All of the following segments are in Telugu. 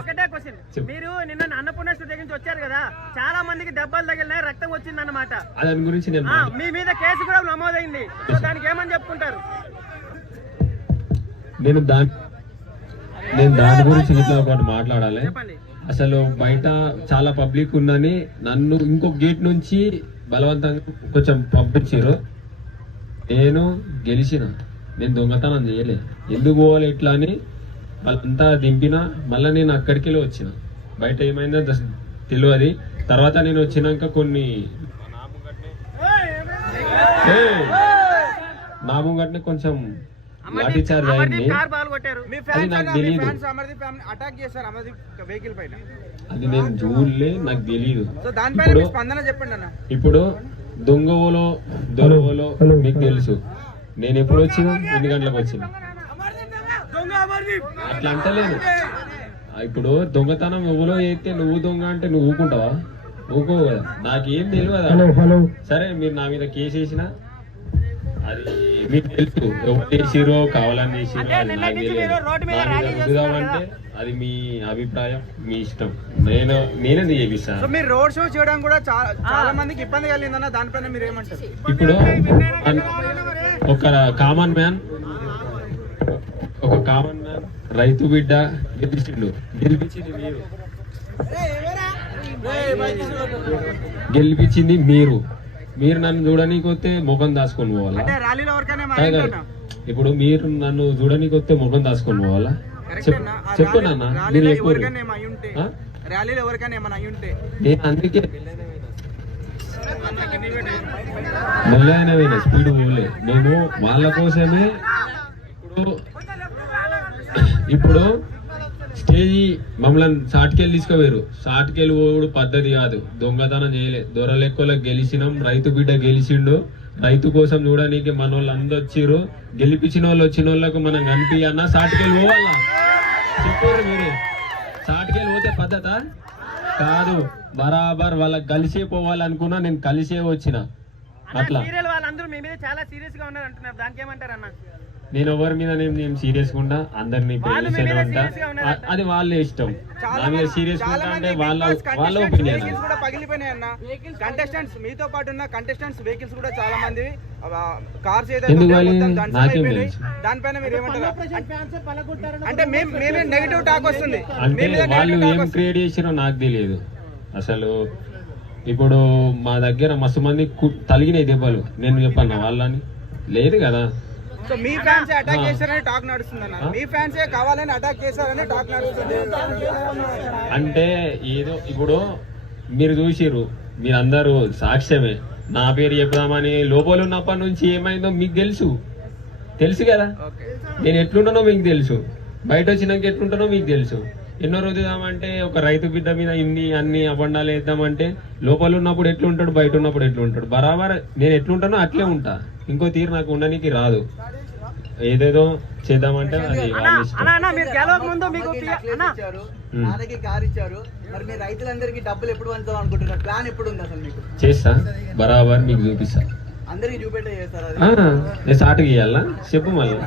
ఒకటే క్వశ్చన్, మీరు నిన్న అన్నపూర్ణ స్టూడియో నుంచి వచ్చారు కదా, చాలా మందికి దెబ్బలు తగిలినాయి, రక్తం వచ్చింది అన్నమాట. దాని గురించి మీ మీద కేసు కూడా నమోదైంది, సో దానికి ఏమని చెప్పుకుంటారు? నేను దాని గురించి ఇట్లా ఒకటి మాట్లాడాలి. అసలు బయట చాలా పబ్లిక్ ఉందని నన్ను ఇంకో గేట్ నుంచి బలవంతంగా కొంచెం పంపించారు. నేను గెలిచిన, నేను దొంగతనం చేయలే, ఎందుకు పోవాలి ఇట్లా అని వాళ్ళంతా దింపిన. మళ్ళీ నేను అక్కడికి వెళ్ళి వచ్చిన, బయట ఏమైందో తెలియదు. తర్వాత నేను వచ్చినాక కొన్ని నా ముంగట్నే కొంచెం లాఠీ చార్జ్ అయింది, అది నాకు తెలియదు. అది నేను చూడలే, నాకు తెలియదు. ఇప్పుడు దొంగలో దొరవలో మీకు తెలుసు. నేను ఎప్పుడు వచ్చినా, ఎన్ని గంటలకు వచ్చినా, అట్లా అంటలేదు. ఇప్పుడు దొంగతనం ఎవరో అయితే నువ్వు దొంగ అంటే నువ్వు ఊకుంటావా? ఊకోవు కదా. నాకేం తెలియదు. సరే మీరు నా మీద కేసు వేసినా అది మీకు తెలుసు, ఎవరు చేసిరో కావాలని చేసిరో అది నాకు తెలియదు. అంటే అది మీ అభిప్రాయం, మీ ఇష్టం. నేనే చేపిస్తాను. మీరు రోడ్ షో చేయడం కూడా చాలా మందికి ఇబ్బంది కలిగిందన్న, దానిపైన మీరు ఏమంటారు? ఇప్పుడు ఒక కామన్ మ్యాన్ రైతు బిడ్డ గెలిపించింది మీరు. మీరు నన్ను చూడనీకి వస్తే ముఖం దాచుకొని పోవాలా? ఇప్పుడు మీరు నన్ను చూడనీకి వస్తే ముఖం దాచుకొని పోవాలా? చెప్పు నాన్న, మీరు ఎక్కువ నేను అందుకే మెల్లైన స్పీడ్ పోలే. నేను వాళ్ళ కోసమే ఇప్పుడు స్టేజీ మమ్మల్ని సాటికెళ్ళి తీసుకుపోయారు. సాటికెళ్ళి పోడు పద్ధతి కాదు. దొంగతనం చేయలే, దొరలెక్కలకు గెలిచినాం, రైతు బిడ్డ గెలిచిండు. రైతు కోసం చూడడానికి మన వాళ్ళు అందరు వచ్చిర్రు. గెలిపించిన వాళ్ళు వచ్చిన వాళ్ళకు మనం కనిపించన్నా సాటికెళ్ళి పోవాలా? చెప్పారు మీరే. సాటికెళ్ళి పోతే పద్ధత కాదు. బరాబర్ వాళ్ళకి కలిసే పోవాలనుకున్నా, నేను కలిసే వచ్చిన. అట్లా నేను ఎవరి మీద నేను సీరియస్ గా అందరినీ ఉంటా, అది వాళ్ళే ఇష్టం. నా మీద సీరియస్ గా అంటే వాళ్ళ ఒపీనియన్. మీతో పాటు ఉన్న కంటెస్టెంట్స్ వెహికల్స్ కూడా చాలా మంది కార్స్ నాకేం తెలుసు దానిపైన మీరు ఏమంటారు? అంటే మేమే నెగిటివ్ టాక్ వస్తుంది. అంటే వాళ్ళు ఏం క్రియేట్ చేసిరో నాకు తెలియదు అసలు. ఇప్పుడు మా దగ్గర మస్తు మంది తలిగినాయి దెబ్బలు, నేను చెప్పాను వాళ్ళని లేదు కదా. సో మీ ఫ్యాన్స్ అటాక్ చేశారని టాక్ నడుస్తుందన్న, మీ ఫ్యాన్స్ కావాలని అటాక్ చేశారని టాక్ నడుస్తుంది. అంటే ఏదో ఇప్పుడు మీరు చూసిర్రు, మీరందరూ సాక్ష్యమే. నా పేరు చెప్దామని లోపల ఉన్నప్పటి నుంచి ఏమైందో మీకు తెలుసు కదా. నేను ఎట్లుంటానో మీకు తెలుసు, బయట వచ్చినాక ఎట్లుంటానో మీకు తెలుసు. ఎన్నో రోజుదామంటే ఒక రైతు బిడ్డ మీద అన్ని అబండాలు వేద్దామంటే లోపల ఉన్నప్పుడు ఎట్లుంటాడు, బయట ఉన్నప్పుడు ఎట్లుంటాడు. బరాబర్ నేను ఎట్లుంటానో అట్లే ఉంటా. ఇంకో తీరు నాకు ఉండడానికి రాదు. ఏదేదో చేద్దామంటే అది చేస్తా, బరాబర్ మీకు చూపిస్తా. నేను స్టార్ట్ చేయాలా చెప్పు మళ్ళీ.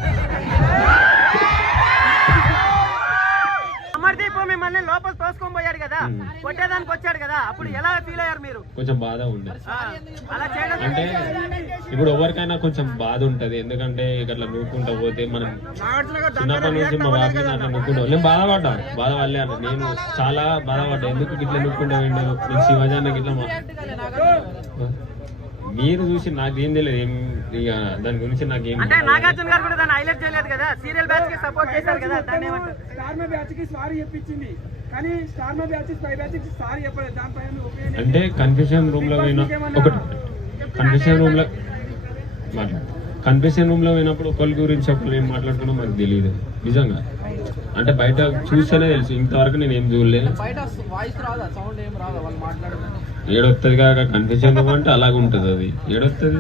మిమ్మల్ని లోపల తోసుకొని పోయాడు కదా, కొట్టేదానికి వచ్చాడు కదా, అప్పుడు ఎలా ఫీల్ అయ్యారు మీరు? కొంచెం బాధ ఉంది. అంటే ఇప్పుడు ఎవరికైనా కొంచెం బాధ ఉంటది, ఎందుకంటే ఇట్లా నూక్కుంటా పోతే మనం చిన్నప్పటి నుంచి మా బాబు మీద అట్లా నూక్కుంటాం. నేను బాధపడలే అన్న, నేను చాలా బాధపడ్డా. ఎందుకు ఇట్లా నూక్కుంటా విండు, నేను శివాజాన్నకి ఇట్లా మీరు చూసి నాకేం తెలియదు ఏం దాని గురించి నాకేం. అంటే నాగార్జున గారు కూడా దాన్ని హైలైట్ చేయలేదు కదా, సీరియల్ బ్యాచ్ కి సపోర్ట్ చేశారు కదా. దాన్ని స్టార్మా బ్యాచ్ కి సారీ చెప్పించింది, కానీ స్టార్మా బ్యాచ్ స్పై బ్యాచ్ కి సారీ చెప్పలేదు. దానిపైన అంటే కన్ఫ్యూషన్ రూమ్ లో పోయినా కన్ఫ్యూషన్ రూమ్ లో పోయినప్పుడు ఒకరి గురించి ఒకరు ఏం మాట్లాడుకున్నా మనకు తెలియదు నిజంగా. అంటే బయట చూస్తేనే తెలుసు, ఇంతవరకు నేను ఏం చూడలేదు. ఏడొస్తుంది కాక కన్ఫ్యూజన్ రూమ్ అంటే అలాగ ఉంటుంది. అది ఏడొస్తుంది.